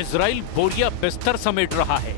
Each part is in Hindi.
इजराइल बोरिया बिस्तर समेट रहा है।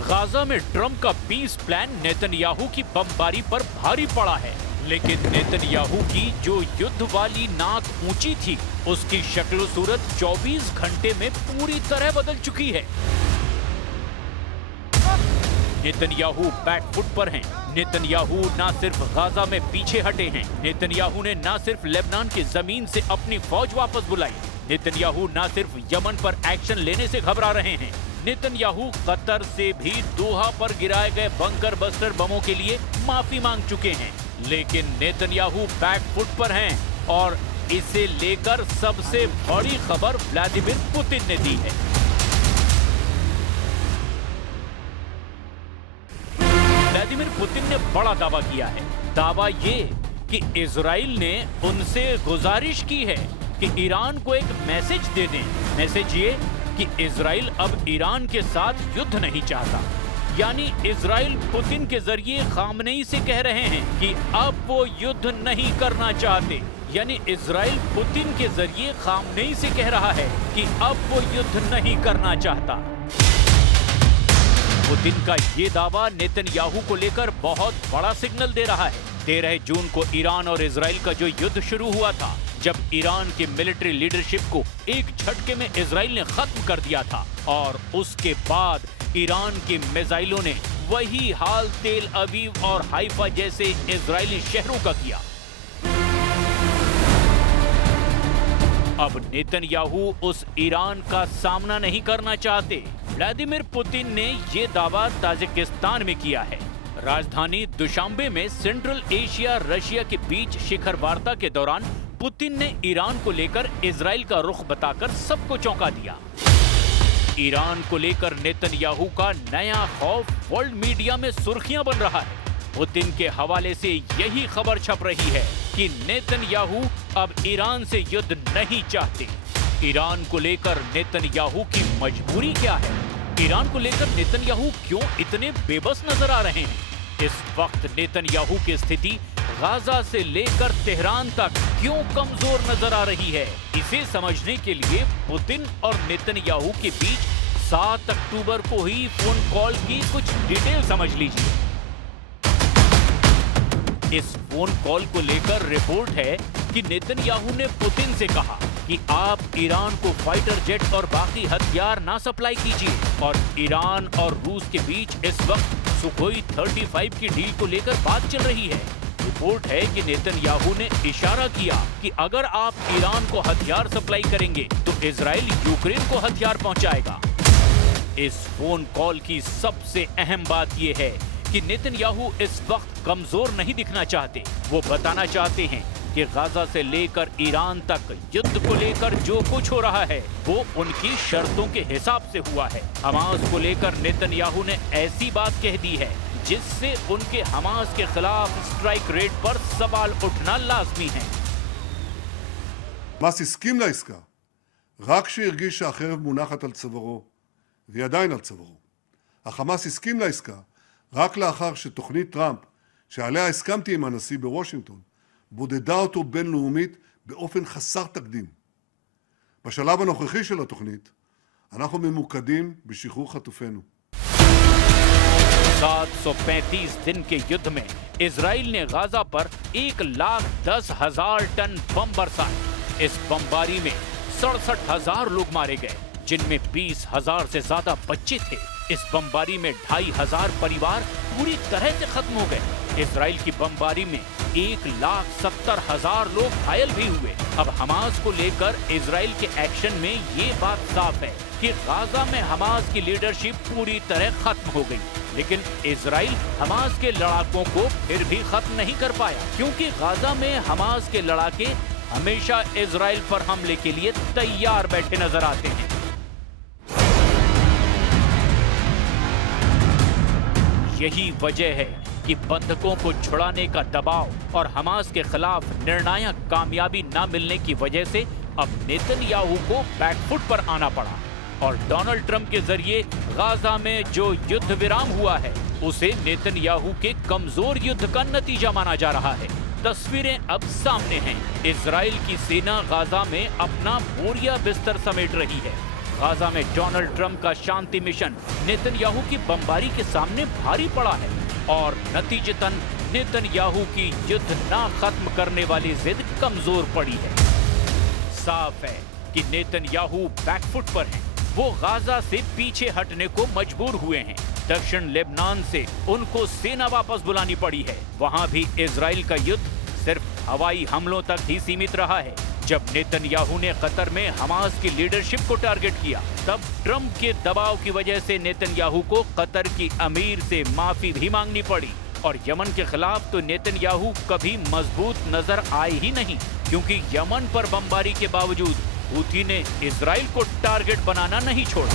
गाजा में ट्रंप का पीस प्लान नेतन्याहू की बमबारी पर भारी पड़ा है, लेकिन नेतन्याहू की जो युद्ध वाली नाक ऊंची थी, उसकी शक्ल सूरत 24 घंटे में पूरी तरह बदल चुकी है। नेतन्याहू बैकफुट पर हैं। नेतन्याहू ना सिर्फ गाजा में पीछे हटे हैं, नेतन्याहू ने ना सिर्फ लेबनान की जमीन से अपनी फौज वापस बुलाई, नेतन्याहू ना सिर्फ यमन पर एक्शन लेने से घबरा रहे हैं, नेतन्याहू कतर से भी दोहा पर गिराए गए बंकर बस्टर बमों के लिए माफी मांग चुके हैं। लेकिन नेतन्याहू बैकफुट पर हैं और इसे लेकर सबसे बड़ी खबर व्लादिमीर पुतिन ने दी है। व्लादिमीर पुतिन ने बड़ा दावा किया है। दावा ये कि इजराइल ने उनसे गुजारिश की है कि ईरान को एक मैसेज दे दें। मैसेज ये कि इजराइल अब ईरान के साथ युद्ध नहीं चाहता। यानी इजराइल पुतिन के जरिए खामनेई से कह रहे हैं कि अब वो युद्ध नहीं करना चाहते। यानी इजराइल पुतिन के जरिए खामनेई से कह रहा है कि अब वो युद्ध नहीं करना चाहता। पुतिन का ये दावा नेतन्याहू को लेकर बहुत बड़ा सिग्नल दे रहा है। 13 जून को ईरान और इजराइल का जो युद्ध शुरू हुआ था, जब ईरान की मिलिट्री लीडरशिप को एक झटके में इजराइल ने खत्म कर दिया था, और उसके बाद ईरान के मिसाइलों ने वही हाल तेल अवीव और हाइफा जैसे इजरायली शहरों का किया। अब नेतन्याहू उस ईरान का सामना नहीं करना चाहते। व्लादिमीर पुतिन ने ये दावा ताजिकिस्तान में किया है। राजधानी दुशांबे में सेंट्रल एशिया रशिया के बीच शिखर वार्ता के दौरान पुतिन ने ईरान को लेकर इजराइल का रुख बताकर सबको चौंका दिया। ईरान को लेकर नेतन्याहू का नया खौफ वर्ल्ड मीडिया में सुर्खियां बन रहा है। पुतिन के हवाले से यही खबर छप रही है कि नेतन्याहू अब ईरान से युद्ध नहीं चाहते। ईरान को लेकर नेतन्याहू की मजबूरी क्या है? ईरान को लेकर नेतन्याहू क्यों इतने बेबस नजर आ रहे हैं? इस वक्त नेतन्याहू की स्थिति गाजा से लेकर तेहरान तक क्यों कमजोर नजर आ रही है? इसे समझने के लिए पुतिन और नेतन्याहू के बीच 7 अक्टूबर को ही फोन कॉल की कुछ डिटेल समझ लीजिए। इस फोन कॉल को लेकर रिपोर्ट है कि नेतन्याहू ने पुतिन से कहा कि आप ईरान को फाइटर जेट और बाकी हथियार ना सप्लाई कीजिए, और ईरान और रूस के बीच इस वक्त सुखोई 35 की डील को लेकर बात चल रही है। रिपोर्ट है कि नेतन्याहू ने इशारा किया कि अगर आप ईरान को हथियार सप्लाई करेंगे तो इजराइल यूक्रेन को हथियार पहुंचाएगा। इस फोन कॉल की सबसे अहम बात यह है कि नेतन्याहू इस वक्त कमजोर नहीं दिखना चाहते। वो बताना चाहते हैं कि गाजा से लेकर ईरान तक युद्ध को लेकर जो कुछ हो रहा है वो उनकी शर्तों के हिसाब से हुआ है। हमास को लेकर नेतन्याहू ने ऐसी बात कह दी है जिससे उनके हमास के खिलाफ स्ट्राइक रेट पर सवाल उठना लाजमी है। חמאס הסכים לעסקה רק כשהרגיש שהחרב מונחת על צווארו, והיא עדיין על צווארו. החמאס הסכים לעסקה רק לאחר שתוכנית טראמפ, שעליה הסכמתי עם הנשיא בוושינגטון, בודדה אותו בינלאומית באופן חסר תקדים. בשלב הנוכחי של התוכנית, אנחנו ממוקדים בשחרור חטופינו. 735 दिन के युद्ध में इजराइल ने गाजा पर 1,10,000 टन बम बरसाए। इस बमबारी में 67,000 लोग मारे गए, जिनमें 20,000 से ज्यादा बच्चे थे। इस बमबारी में 2,500 परिवार पूरी तरह से खत्म हो गए। इजराइल की बमबारी में 1,70,000 लोग घायल भी हुए। अब हमास को लेकर इजराइल के एक्शन में ये बात साफ है कि गाजा में हमास की लीडरशिप पूरी तरह खत्म हो गई। लेकिन इजराइल हमास के लड़ाकों को फिर भी खत्म नहीं कर पाया, क्योंकि गाजा में हमास के लड़ाके हमेशा इजराइल पर हमले के लिए तैयार बैठे नजर आते हैं। यही वजह है कि बंधकों को छुड़ाने का दबाव और हमास के खिलाफ निर्णायक कामयाबी न मिलने की वजह से अब नेतन्याहू को बैकफुट पर आना पड़ा, और डोनाल्ड ट्रंप के जरिए गाजा में जो युद्ध विराम हुआ है उसे नेतन्याहू के कमजोर युद्ध का नतीजा माना जा रहा है। तस्वीरें अब सामने हैं। इजराइल की सेना गाजा में अपना बोरिया बिस्तर समेट रही है। गाजा में डोनाल्ड ट्रंप का शांति मिशन नेतन्याहू की बमबारी के सामने भारी पड़ा है और नतीजतन नेतन्याहू की युद्ध ना खत्म करने वाली जिद कमजोर पड़ी है। साफ है कि नेतन्याहू बैकफुट पर हैं। वो गाजा से पीछे हटने को मजबूर हुए हैं। दक्षिण लेबनान से उनको सेना वापस बुलानी पड़ी है। वहां भी इजराइल का युद्ध सिर्फ हवाई हमलों तक ही सीमित रहा है। जब नेतन्याहू ने कतर में हमास की लीडरशिप को टारगेट किया, तब ट्रंप के दबाव की वजह से नेतन्याहू को कतर की अमीर से माफी भी मांगनी पड़ी। और यमन के खिलाफ तो नेतन्याहू कभी मजबूत नजर आए ही नहीं, क्योंकि यमन पर बमबारी के बावजूद हूथी ने इजराइल को टारगेट बनाना नहीं छोड़ा।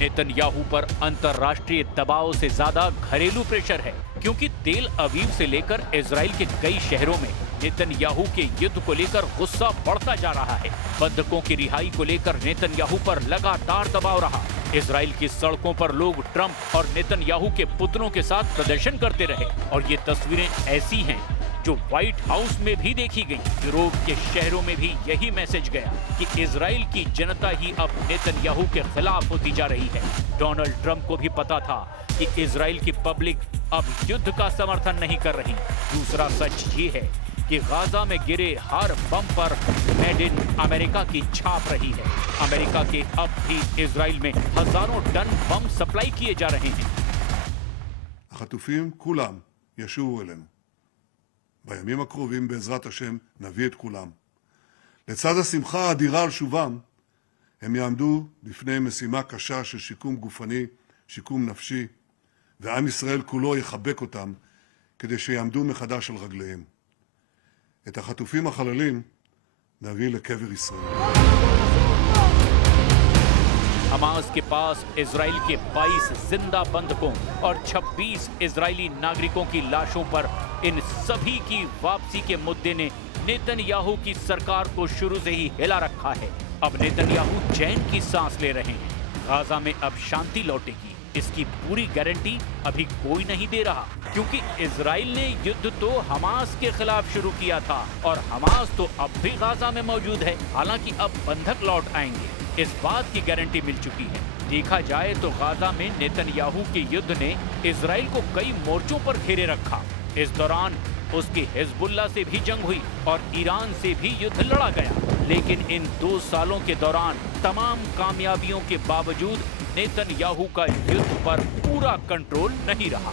नेतन्याहू पर अंतर्राष्ट्रीय दबाव से ज्यादा घरेलू प्रेशर है, क्योंकि तेल अवीव से लेकर इजराइल के कई शहरों में नेतन्याहू के युद्ध को लेकर गुस्सा बढ़ता जा रहा है। बंधकों की रिहाई को लेकर नेतन्याहू पर लगातार दबाव रहा। इजराइल की सड़कों पर लोग ट्रंप और नेतन्याहू के पुतलों के साथ प्रदर्शन करते रहे और ये तस्वीरें ऐसी हैं जो व्हाइट हाउस में भी देखी गई। यूरोप के शहरों में भी यही मैसेज गया कि इजराइल की जनता ही अब नेतन्याहू के खिलाफ होती जा रही है। डोनाल्ड ट्रंप को भी पता था कि इजराइल की पब्लिक अब युद्ध का समर्थन नहीं कर रही। दूसरा सच ये है कि गाजा में गिरे हर बम पर मेड इन अमेरिका की छाप रही है। अमेरिका के अब भी इजराइल में हजारों टन बम सप्लाई किए जा रहे हैं। החטופים כולם ישובו אלינו. בימים הקרובים בעזרת השם נביא את כולם. לצד השמחה האדירה על שובם, הם יעמדו בפני משימה קשה של שיקום גופני, שיקום נפשי, ועם ישראל כולו יחבק אותם כדי שיעמדו מחדש על רגליהם. את החטופים החללים נביא לקבר ישראל. हमास के पास इजराइल के 22 जिंदा बंधकों और 26 इजरायली नागरिकों की लाशों पर इन सभी की वापसी के मुद्दे ने नेतन्याहू की सरकार को शुरू से ही हिला रखा है। अब नेतन्याहू चैन की सांस ले रहे हैं। गाजा में अब शांति लौटेगी, इसकी पूरी गारंटी अभी कोई नहीं दे रहा, क्योंकि इजराइल ने युद्ध तो हमास के खिलाफ शुरू किया था और हमास तो अब भी गाजा में मौजूद है। हालांकि अब बंधक लौट आएंगे, इस बात की गारंटी मिल चुकी है। देखा जाए तो गाजा में नेतन्याहू के युद्ध ने इजराइल को कई मोर्चों पर घेरे रखा। इस दौरान उसकी हिजबुल्लाह से भी जंग हुई और ईरान से भी युद्ध लड़ा गया। लेकिन इन 2 सालों के दौरान तमाम कामयाबियों के बावजूद नेतन्याहू का युद्ध पर पूरा कंट्रोल नहीं रहा।